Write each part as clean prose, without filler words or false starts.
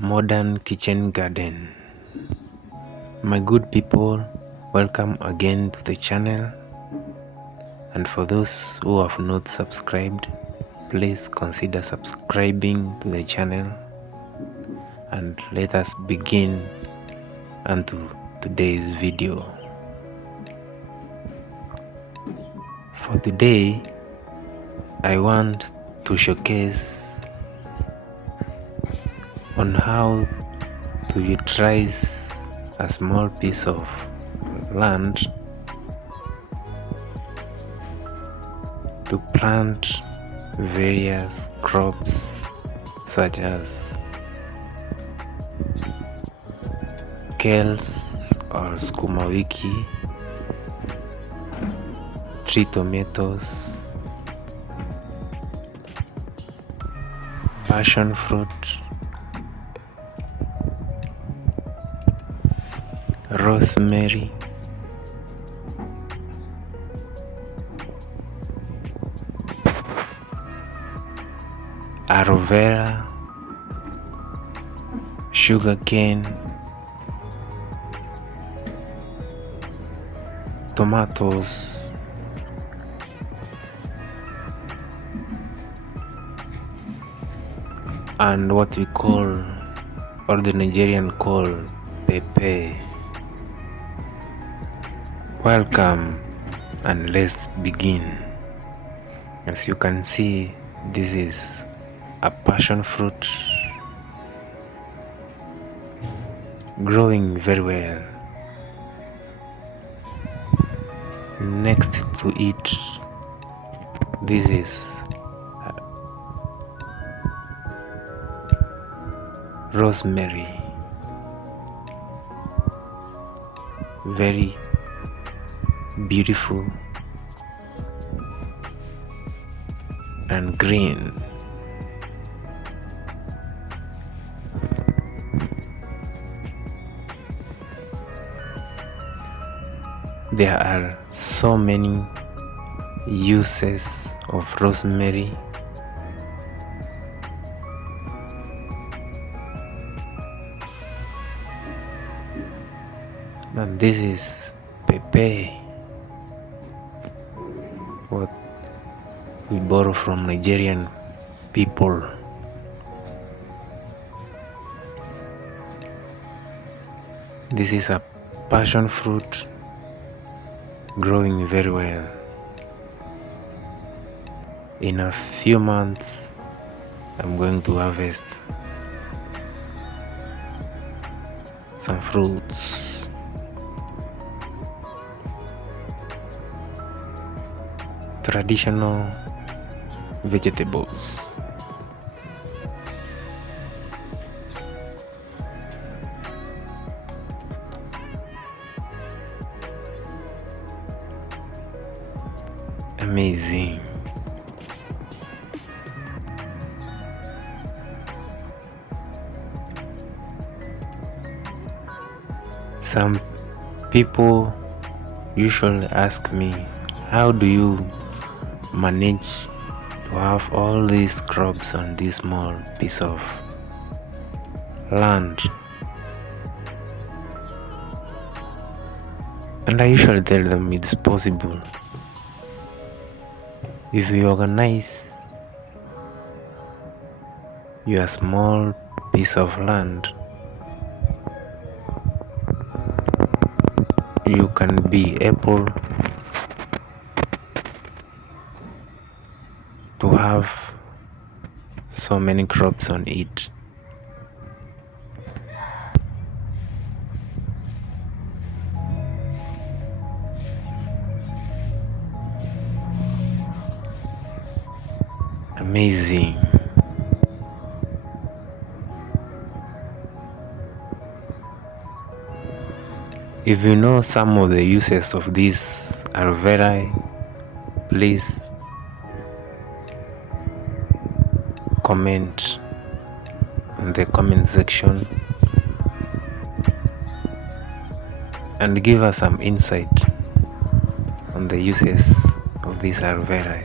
Modern kitchen garden. My good people, welcome again to the channel, and for those who have not subscribed, please consider subscribing to the channel, and let us begin onto today's video. For today, I want to showcase on how to utilize a small piece of land to plant various crops such as kales or sukuma wiki, tree tomatoes, passion fruit, rosemary, aloe vera, sugarcane, tomatoes, and what we call, or the Nigerian call, pepe. Welcome, and let's begin. As you can see, this is a passion fruit growing very well. Next to it, this is rosemary, very beautiful and green. There are so many uses of rosemary. And this is pepe, what we borrow from Nigerian people. This is a passion fruit growing very well. In a few months, I'm going to harvest some fruits. Traditional vegetables. Amazing. Some people usually ask me, how do you manage to have all these crops on this small piece of land? And I usually tell them it's possible. If you organize your small piece of land, you can be able to have so many crops on it. Amazing. If you know some of the uses of this aloe vera, please comment in the comment section and give us some insight on the uses of this aloe vera.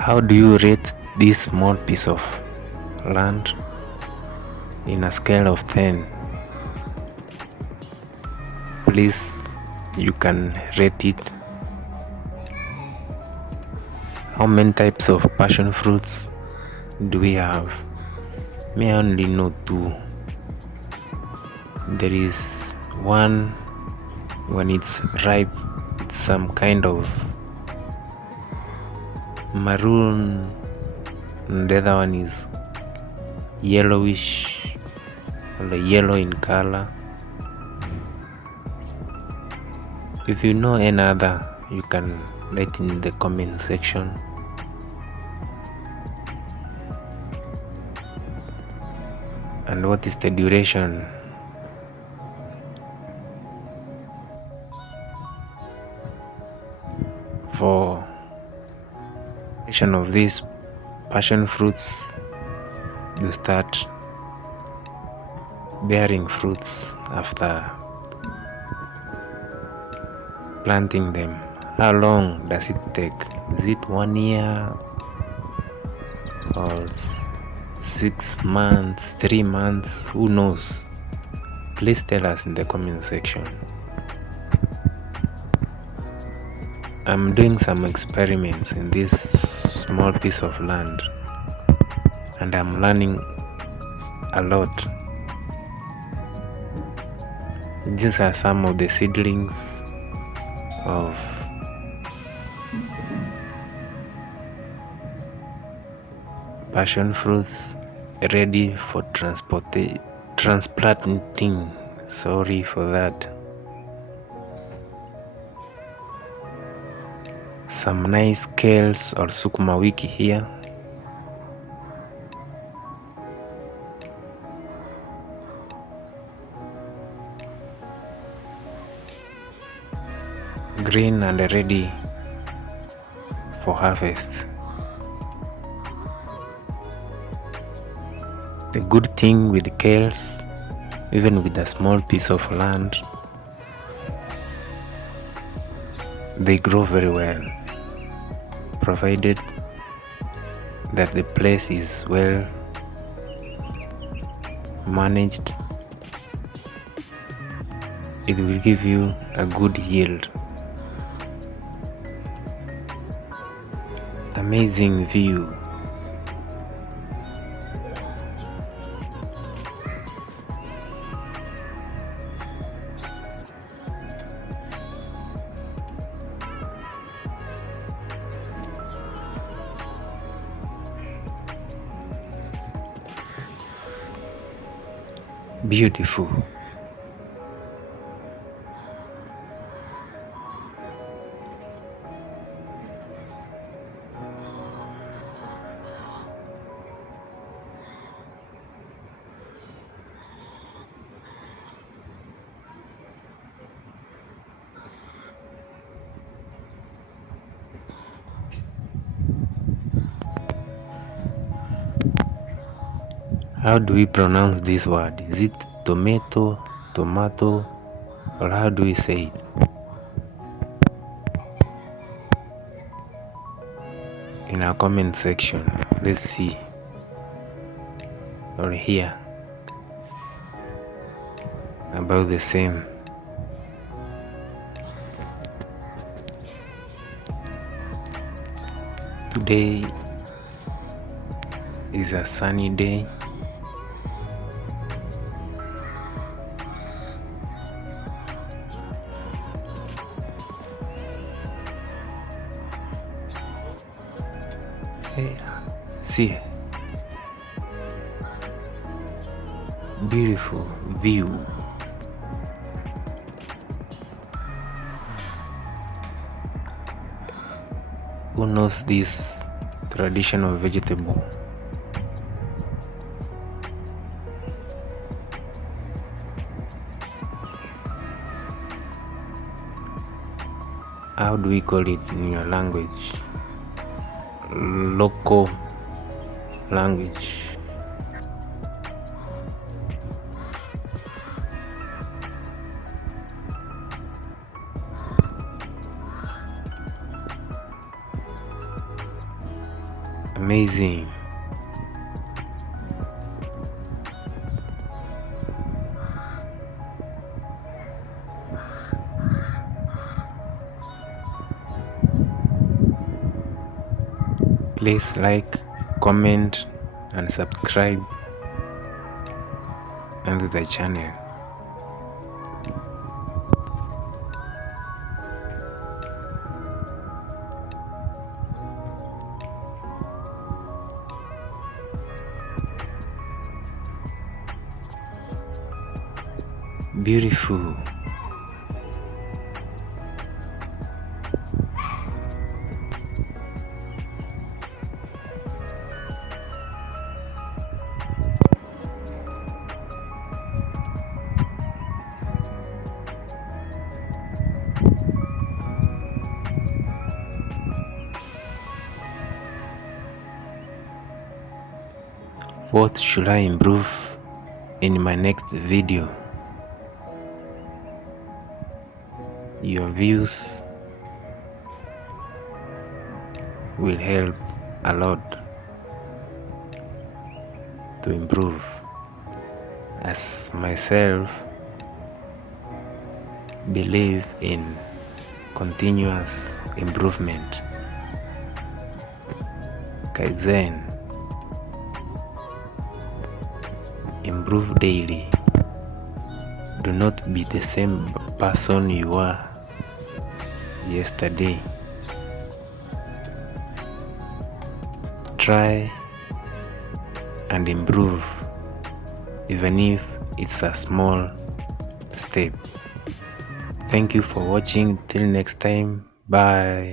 How do you rate this small piece of land in a scale of 10? Please, you can rate it. How many types of passion fruits do we have? Me, I only know 2. There is one when it's ripe, it's some kind of maroon, and the other one is yellowish or yellow in color. If you know any other, you can write in the comment section. And what is the duration? For duration of these passion fruits, you start bearing fruits after planting them. How long does it take? Is it 1 year or 6 months, 3 months? Who knows? Please tell us in the comment section. I'm doing some experiments in this small piece of land and I'm learning a lot. These are some of the seedlings of passion fruits ready for transplanting. Sorry for that. Some nice kales or sukuma wiki here. Green and ready for harvest. The good thing with kales, even with a small piece of land, they grow very well, provided that the place is well managed. It will give you a good yield. Amazing view. Beautiful. How do we pronounce this word? Is it tomato, tomato, or how do we say it? In our comment section, let's see or hear about the same. Today is a sunny day. Hey, see, beautiful view. Who knows this traditional vegetable? How do we call it in your language? Local language. Amazing. Please like, comment and subscribe onto the channel. Beautiful. What should I improve in my next video? Your views will help a lot to improve. As myself believe in continuous improvement. Kaizen. Improve daily. Do not be the same person you were yesterday. Try and improve, even if it's a small step. Thank you for watching. Till next time. Bye.